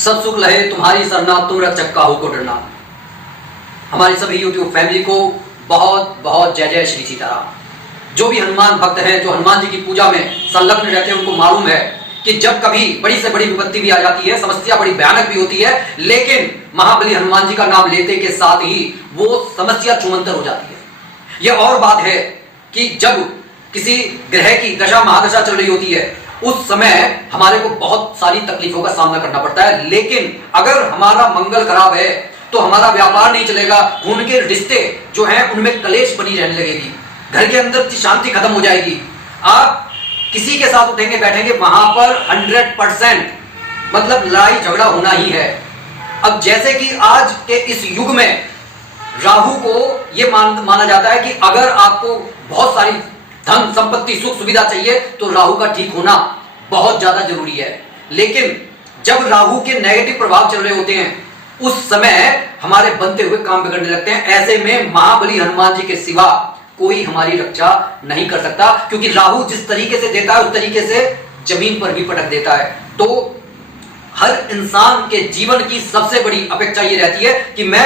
सब सुख लहे तुम्हारी सरना, तुम रक्षक काहू को डरना। हमारी सभी यूट्यूब फैमिली को बहुत बहुत जय जय श्री सीताराम। जो भी हनुमान भक्त हैं, जो हनुमान जी की पूजा में संलग्न रहते हैं, उनको मालूम है कि जब कभी बड़ी से बड़ी विपत्ति भी आ जाती है, समस्या बड़ी भयानक भी होती है, लेकिन महाबली हनुमान जी का नाम लेते के साथ ही वो समस्या छूमंतर हो जाती है। यह और बात है कि जब किसी ग्रह की दशा महादशा चल रही होती है, उस समय हमारे को बहुत सारी तकलीफों का सामना करना पड़ता है, लेकिन अगर हमारा मंगल खराब है तो हमारा व्यापार नहीं चलेगा, उनके रिश्ते जो हैं उनमें कलेश बनी रहने लगेगी, घर के अंदर की शांति खत्म हो जाएगी। आप किसी के साथ उठेंगे बैठेंगे, वहां पर 100% मतलब लड़ाई झगड़ा होना ही है। अब जैसे कि आज के इस युग में राहु को यह माना जाता है कि अगर आपको बहुत सारी धन संपत्ति सुख सुविधा चाहिए तो राहु का ठीक होना बहुत ज्यादा जरूरी है। लेकिन जब राहु के नेगेटिव प्रभाव चल रहे होते हैं, उस समय हमारे बनते हुए काम बिगड़ने लगते हैं। ऐसे में महाबली हनुमान जी के सिवा कोई हमारी रक्षा नहीं कर सकता, क्योंकि राहु जिस तरीके से देता है उस तरीके से जमीन पर भी पटक देता है। तो हर इंसान के जीवन की सबसे बड़ी अपेक्षा यह रहती है कि मैं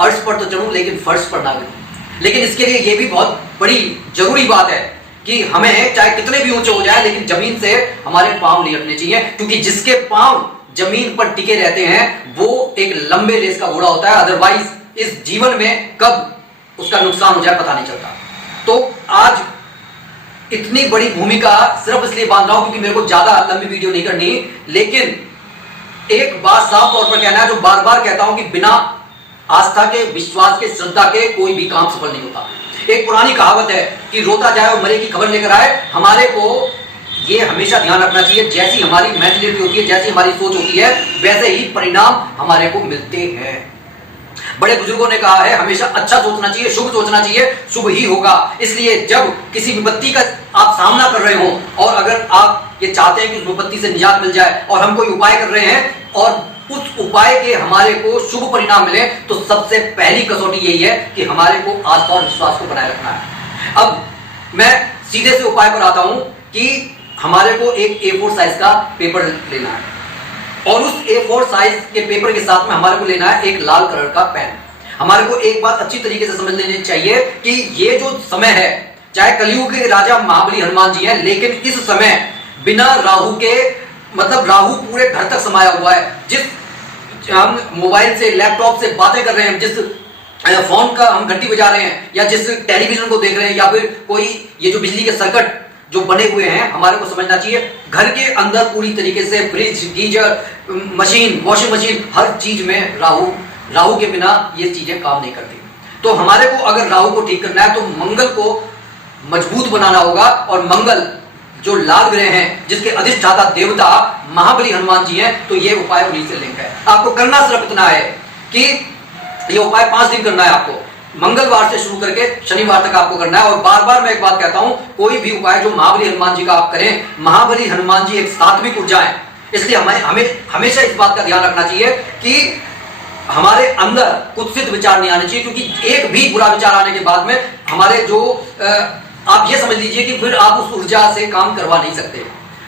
अर्श पर तो चढ़ूं लेकिन फर्श पर ना गिरूं। लेकिन इसके लिए यह भी बहुत बड़ी जरूरी बात है कि हमें चाहे कितने भी ऊंचे हो जाए, लेकिन जमीन से हमारे पांव नहीं हटने चाहिए, क्योंकि जिसके पांव जमीन पर टिके रहते हैं वो एक लंबे रेस का घोड़ा होता है। अदरवाइज इस जीवन में कब उसका नुकसान हो जाए पता नहीं चलता। तो आज इतनी बड़ी भूमिका सिर्फ इसलिए बांध रहा हूं क्योंकि मेरे को ज्यादा लंबी वीडियो नहीं करनी, लेकिन एक बात साफ तौर पर कहना है, जो बार बार कहता हूं कि बिना आस्था के, विश्वास के, श्रद्धा के कोई भी काम सफल नहीं होता। एक पुरानी कहावत है कि रोता जाए और मरे की खबर लेकर आए। हमारे को ये हमेशा ध्यान रखना चाहिए, जैसी हमारी मेंटालिटी होती है, जैसी हमारी सोच होती है, वैसे ही परिणाम हमारे को मिलते हैं। बड़े बुजुर्गों ने कहा है हमेशा अच्छा सोचना चाहिए, शुभ सोचना चाहिए, शुभ ही होगा। इसलिए जब किसी विपत्ति का आप सामना कर रहे हो और अगर आप ये चाहते हैं कि उस विपत्ति से निजात मिल जाए और हम कोई उपाय कर रहे हैं और उस उपाय के हमारे को शुभ परिणाम मिले, तो सबसे पहली कसौटी यही है कि हमारे को आस्था और विश्वास को बनाए रखना है। अब मैं सीधे से उपाय पर आता हूं कि हमारे को एक A4 साइज का पेपर लेना है और उस A4 साइज के पेपर के साथ में हमारे को लेना है एक लाल कलर का पेन। हमारे को एक बात अच्छी तरीके से समझ लेनी चाहिए कि ये जो समय है, चाहे कलयुग के राजा महाबली हनुमान जी हैं, लेकिन इस समय बिना राहु के, मतलब राहु पूरे घर तक समाया हुआ है। जिस हम मोबाइल से, लैपटॉप से बातें कर रहे हैं, जिस फोन का हम घंटी बजा रहे हैं, या जिस टेलीविजन को देख रहे हैं, या फिर कोई ये जो बिजली के सर्किट जो बने हुए हैं, हमारे को समझना चाहिए घर के अंदर पूरी तरीके से fridge, geyser, machine, washing machine, हर चीज में राहु के बिना ये चीजें काम नहीं करती। तो हमारे को अगर राहु को ठीक करना है तो मंगल को मजबूत बनाना होगा, और मंगल जो लाल ग्रह हैं, जिसके अधिष्ठाता देवता महाबली हनुमान जी हैं, तो ये उपाय उन्हीं से लिंक है। आपको करना सिर्फ इतना है कि ये उपाय 5 दिन करना है आपको, मंगलवार से शुरू करके शनिवार तक आपको करना है। और बार बार मैं एक बात कहता हूं, कोई भी उपाय जो महाबली हनुमान जी का आप करें, महाबली हनुमान जी एक सात्विक ऊर्जा है, इसलिए हमें हमेशा इस बात का ध्यान रखना चाहिए कि हमारे अंदर कुत्सित विचार नहीं आने चाहिए, क्योंकि एक भी बुरा विचार आने के बाद में हमारे जो आप ये समझ लीजिए कि फिर आप उस ऊर्जा से काम करवा नहीं सकते।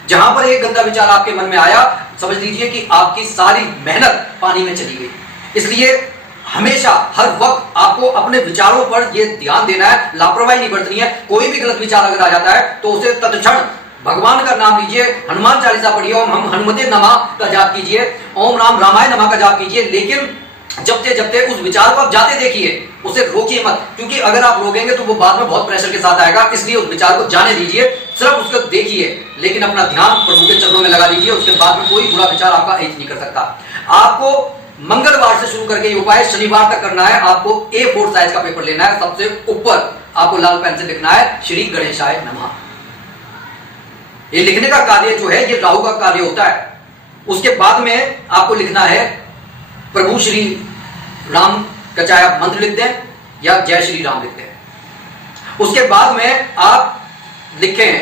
जहां पर एक गंदा विचार आपके मन में आया, समझ लीजिए कि आपकी सारी मेहनत पानी में चली गई। इसलिए हमेशा हर वक्त आपको अपने विचारों पर यह ध्यान देना है, लापरवाही नहीं बरतनी है। कोई भी गलत विचार अगर आ जाता है तो उसे तत्क्षण भगवान का नाम लीजिए, हनुमान चालीसा पढ़िए, ओम हम हनुमते नमः का जाप कीजिए, ओम राम रामाय नमः का जाप कीजिए। लेकिन जबते जबते उस विचार को आप जाते देखिए, उसे रोकिए मत, क्योंकि अगर आप रोकेंगे तो वो बाद में बहुत प्रेशर के साथ आएगा। इसलिए उस विचार को जाने दीजिए, सिर्फ उसको देखिए, लेकिन अपना ध्यान प्रभु के चरणों में लगा दीजिए। उसके बाद में कोई बुरा विचार आपका हित नहीं कर सकता। आपको मंगलवार से शुरू करके ये उपाय शनिवार तक करना है। आपको A4 साइज का पेपर लेना है, सबसे ऊपर आपको लाल पेन से लिखना है श्री गणेशाय नमः। ये लिखने का कार्य जो है ये राहु का कार्य होता है। उसके बाद में आपको लिखना है प्रभु श्री राम का, चाहे आप मंत्र लिख दें या जय श्री राम लिख दें। उसके बाद में आप लिखें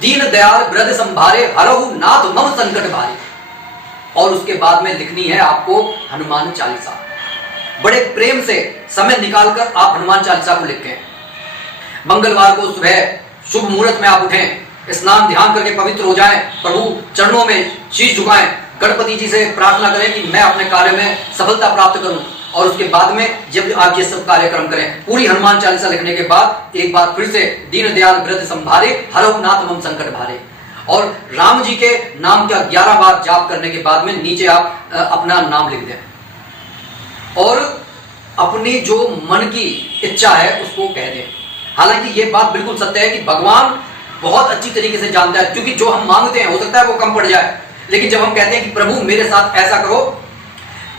दीन दयाल वृद्ध संभारे, हरहु नाथ मम संकट भारी। और उसके बाद में लिखनी है आपको हनुमान चालीसा। बड़े प्रेम से समय निकालकर आप हनुमान चालीसा को लिखें। मंगलवार को सुबह शुभ मुहूर्त में आप उठें, स्नान ध्यान करके पवित्र हो जाएं, प्रभु चरणों में शीश झुकाएं, गणपति जी से प्रार्थना करें कि मैं अपने कार्य में सफलता प्राप्त करूं, और उसके बाद में जब आप ये सब कार्यक्रम करें, पूरी हनुमान चालीसा लिखने के बाद एक बार फिर से दीन दयाल व्रत संभारे हरऊ नाथ मम संकट भारे, और राम जी के नाम का 11 बार जाप करने के बाद में नीचे आप अपना नाम लिख दें और अपनी जो मन की इच्छा है उसको कह दें। हालांकि ये बात बिल्कुल सत्य है कि भगवान बहुत अच्छी तरीके से जानता है, क्योंकि जो हम मांगते हैं हो सकता है वो कम पड़ जाए, लेकिन जब हम कहते हैं कि प्रभु मेरे साथ ऐसा करो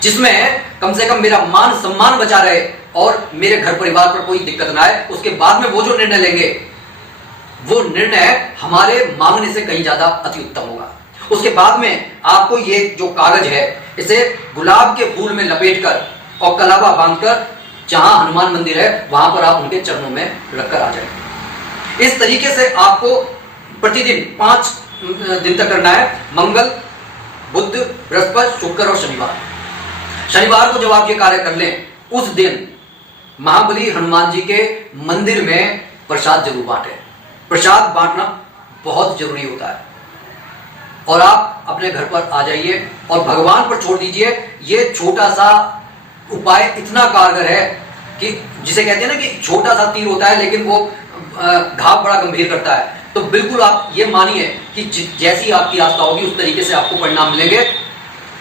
जिसमें कम से कम मेरा मान सम्मान बचा रहे और मेरे घर परिवार पर कोई दिक्कत ना आए, उसके बाद में वो जो निर्णय लेंगे वो निर्णय हमारे मांगने से कहीं ज्यादा अति उत्तम होगा। उसके बाद में आपको ये जो कागज है इसे गुलाब के फूल में लपेटकर और कलावा बांधकर जहां हनुमान मंदिर है वहां पर आप उनके चरणों में रखकर आ जाए। इस तरीके से आपको प्रतिदिन 5 दिन तक करना है, मंगल, बुध, बृहस्पति, शुक्र और शनिवार। शनिवार को जब आप ये कार्य कर लें, उस दिन महाबली हनुमान जी के मंदिर में प्रसाद जरूर बांटें। प्रसाद बांटना बहुत जरूरी होता है, और आप अपने घर पर आ जाइए और भगवान पर छोड़ दीजिए। ये छोटा सा उपाय इतना कारगर है कि जिसे कहते हैं ना कि छोटा सा तीर होता है लेकिन वो घाव बड़ा गंभीर करता है। तो बिल्कुल आप ये मानिए कि जैसी आपकी आस्था होगी उस तरीके से आपको परिणाम मिलेंगे,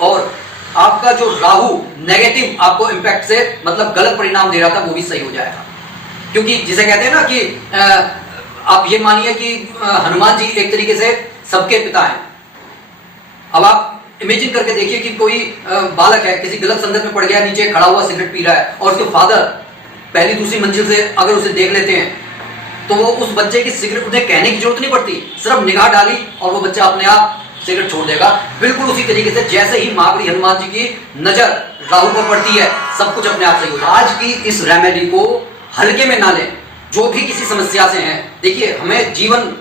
और आपका जो राहु नेगेटिव आपको इंपैक्ट से मतलब गलत परिणाम दे रहा था वो भी सही हो जाएगा। क्योंकि जिसे कहते हैं ना कि आप ये मानिए कि हनुमान जी एक तरीके से सबके पिता हैं। अब आप इमेजिन करके देखिए कि कोई बालक है, किसी गलत संगत में पड़ गया, नीचे खड़ा हुआ सिगरेट पी रहा है, और उसके फादर पहली दूसरी मंजिल से अगर उसे देख लेते हैं तो वो उस बच्चे की सिगरेट, उन्हें कहने की जरूरत नहीं पड़ती, सिर्फ निगाह डाली और वो बच्चा अपने आप सिगरेट छोड़ देगा। बिल्कुल उसी तरीके से जैसे ही महाबली हनुमान जी की नजर राहु पर पड़ती है सब कुछ अपने आप सही हो जाए। आज की इस रेमेडी को हल्के में ना लें। जो भी किसी समस्या से हैं, देखिए हमें जीवन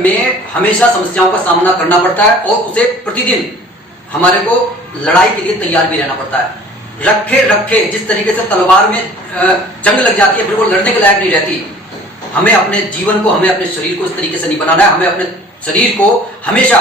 में हमेशा समस्याओं का सामना करना पड़ता है और उसे प्रतिदिन हमारे को लड़ाई के लिए तैयार भी रहना पड़ता है। रखे रखे जिस तरीके से तलवार में जंग लग जाती है, बिल्कुल लड़ने के लायक नहीं रहती। हमें अपने जीवन को, हमें अपने शरीर को इस तरीके से नहीं बनाना है। हमें अपने शरीर को हमेशा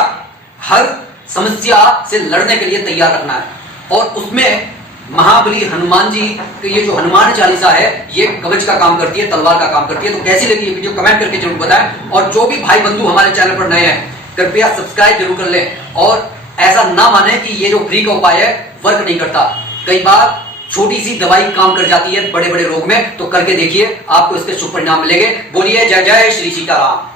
हर समस्या से लड़ने के लिए तैयार रखना है, और उसमें महाबली हनुमान जी ये जो हनुमान चालीसा है ये कवच का काम करती है, तलवार का काम करती है। तो कैसी लगी ये वीडियो कमेंट करके जरूर बताएं, और जो भी भाई बंधु हमारे चैनल पर नए हैं कृपया सब्सक्राइब जरूर कर लें, और ऐसा ना माने कि ये जो फ्री का उपाय है वर्क नहीं करता। कई बार छोटी सी दवाई काम कर जाती है बड़े बड़े रोग में, तो करके देखिए आपको इसके शुभ परिणाम मिलेंगे। बोलिए जय जय श्री सीताराम।